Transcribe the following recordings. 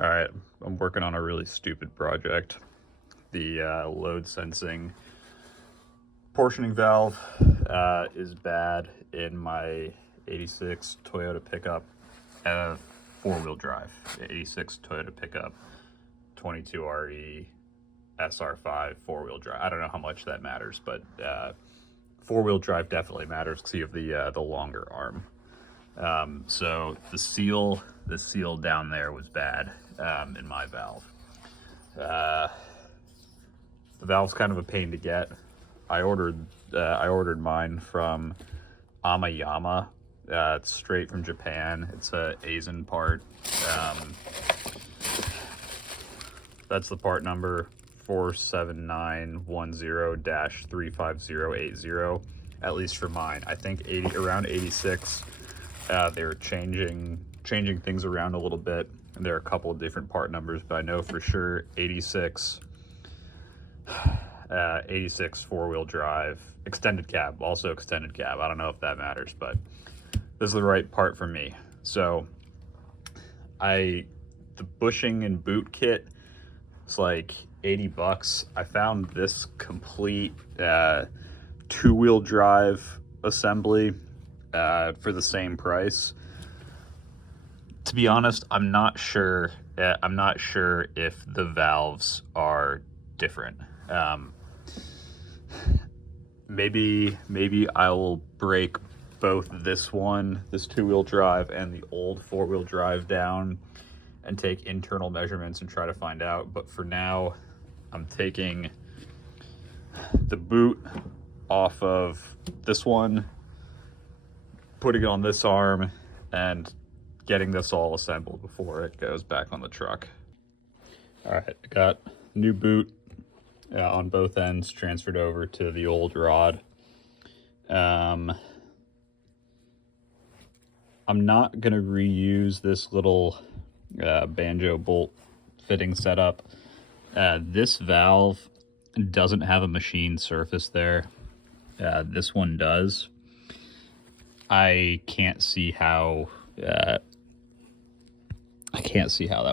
All right, I'm working on a really stupid project. The load sensing portioning valve is bad in my 86 Toyota pickup, four-wheel drive, 86 Toyota pickup, 22RE SR5 four-wheel drive. I don't know how much that matters, but four-wheel drive definitely matters because you have the longer arm. So the seal down there was bad in my valve. The valve's kind of a pain to get. I ordered mine from Amayama. It's straight from Japan. It's a Asian part. That's the part number 47910-35080. At least for mine. I think around 86. They're changing things around a little bit, and there are a couple of different part numbers, but I know for sure 86 four-wheel drive, extended cab, also extended cab. I don't know if that matters, but this is the right part for me. So the bushing and boot kit is like 80 bucks. I found this complete two-wheel drive assembly for the same price. To be honest, I'm not sure if the valves are different. Maybe I will break both this two-wheel drive, and the old four-wheel drive down and take internal measurements and try to find out. But for now, I'm taking the boot off of this one, putting it on this arm, and getting this all assembled before it goes back on the truck. All right, I got new boot on both ends transferred over to the old rod. I'm not gonna reuse this little banjo bolt fitting setup. This valve doesn't have a machine surface there. This one does. I can't see how that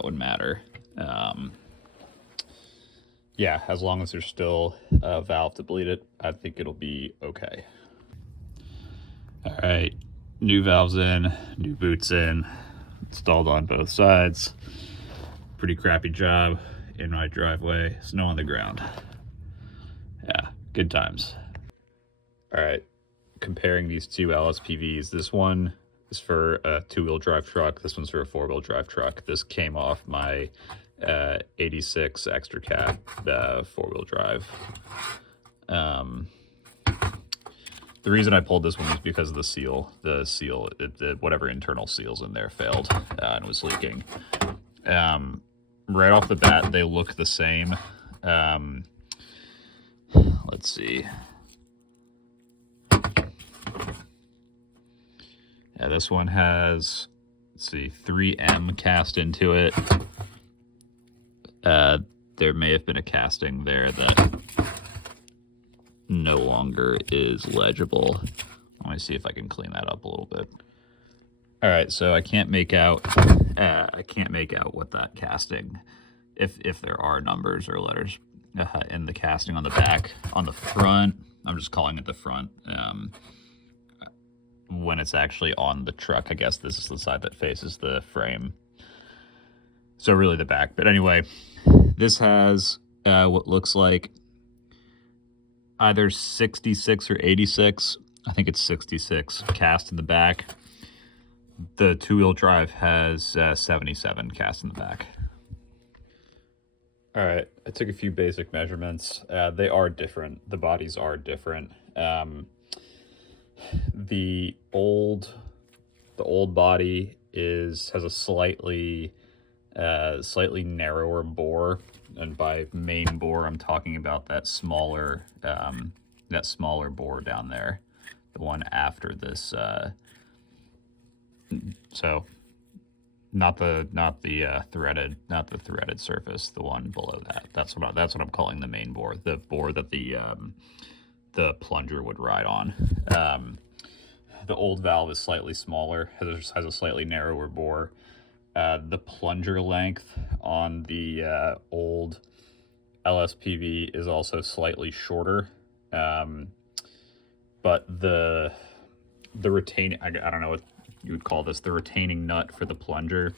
would matter. Yeah, as long as there's still a valve to bleed it, I think it'll be okay. All right, new valves in, new boots in, installed on both sides. Pretty crappy job in my driveway, snow on the ground. Yeah, good times. All right, comparing these two LSPVs, this one is for a two-wheel drive truck, this one's for a four-wheel drive truck. This came off my 86 extra cab four-wheel drive. The reason I pulled this one was because of the seal. Whatever internal seals in there failed and was leaking. Right off the bat, they look the same. Let's see. Yeah, this one has, let's see, 3M cast into it. There may have been a casting there that no longer is legible. Let me see if I can clean that up a little bit. All right, so I can't make out what that casting, if there are numbers or letters in the casting on the back. On the front, I'm just calling it the front. When it's actually on the truck, I guess this is the side that faces the frame. So really the back. But anyway, this has what looks like either 66 or 86. I think it's 66 cast in the back. The two-wheel drive has 77 cast in the back. All right, I took a few basic measurements. They are different. The bodies are different. The old body has a slightly narrower bore, and by main bore I'm talking about that smaller bore down there, the one after this. So not the threaded surface, the one below that. That's what I'm calling the main bore, the bore that the plunger would ride on. The old valve is slightly smaller, has a slightly narrower bore. The plunger length on the old LSPV is also slightly shorter, but the retaining, I don't know what you would call this, the retaining nut for the plunger,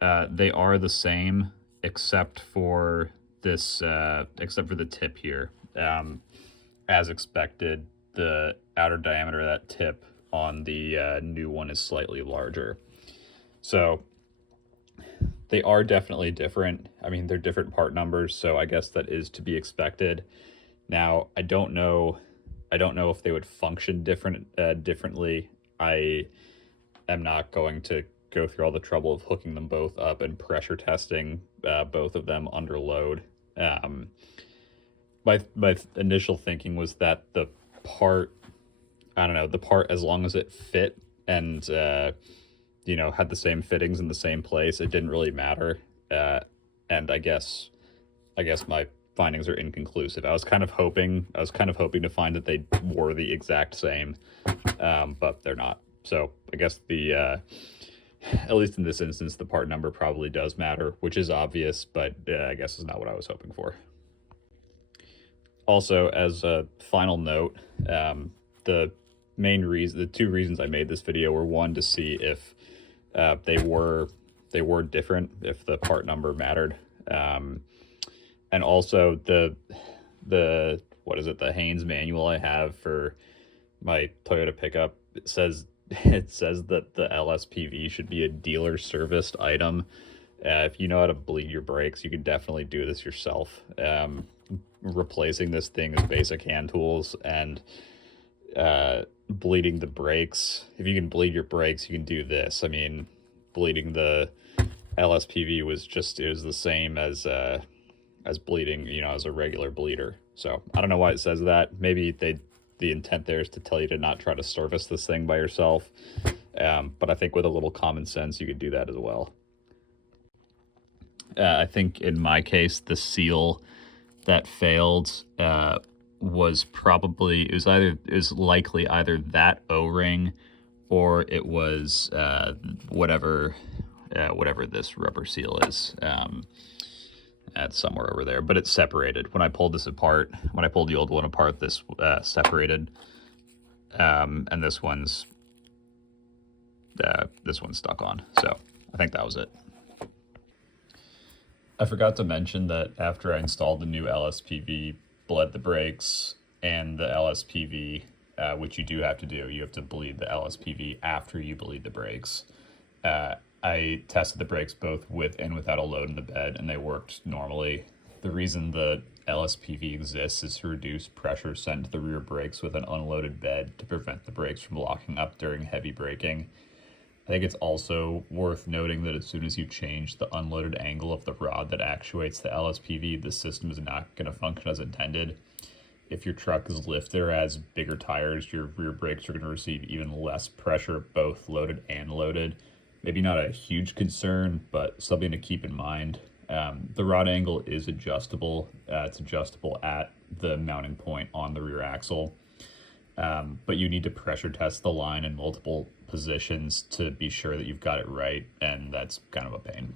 they are the same except for this, except for the tip here. As expected, the outer diameter of that tip on the new one is slightly larger. So they are definitely different. I mean, they're different part numbers, so I guess that is to be expected. Now, I don't know if they would function differently. I am not going to go through all the trouble of hooking them both up and pressure testing both of them under load. My initial thinking was that the part, I don't know, the part, as long as it fit and you know, had the same fittings in the same place, it didn't really matter. And I guess my findings are inconclusive. I was kind of hoping to find that they were the exact same, but they're not. So I guess at least in this instance, the part number probably does matter, which is obvious, but I guess is not what I was hoping for. Also, as a final note, the two reasons I made this video were, one, to see if they were different, if the part number mattered, and also the what is it, the Haynes manual I have for my Toyota pickup, it says that the LSPV should be a dealer serviced item. If you know how to bleed your brakes, you can definitely do this yourself. Replacing this thing is basic hand tools, and bleeding the brakes, if you can bleed your brakes, you can do this. I mean, bleeding the LSPV was the same as bleeding, you know, as a regular bleeder. So I don't know why it says that. Maybe the intent there is to tell you to not try to service this thing by yourself. But I think with a little common sense, you could do that as well. I think in my case, the seal that failed was likely either that O-ring, or it was whatever this rubber seal is. That's somewhere over there, but it's separated. When I pulled this apart, when I pulled the old one apart, this separated, and this one's stuck on. So I think that was it. I forgot to mention that after I installed the new LSPV, bled the brakes, and the LSPV, which you do have to do, you have to bleed the LSPV after you bleed the brakes. I tested the brakes both with and without a load in the bed, and they worked normally. The reason the LSPV exists is to reduce pressure sent to the rear brakes with an unloaded bed to prevent the brakes from locking up during heavy braking. I think it's also worth noting that as soon as you change the unloaded angle of the rod that actuates the LSPV, the system is not going to function as intended. If your truck is lifted or has bigger tires, your rear brakes are going to receive even less pressure, both loaded and loaded. Maybe not a huge concern, but something to keep in mind. The rod angle is adjustable. It's adjustable at the mounting point on the rear axle. But you need to pressure test the line in multiple positions to be sure that you've got it right, and that's kind of a pain.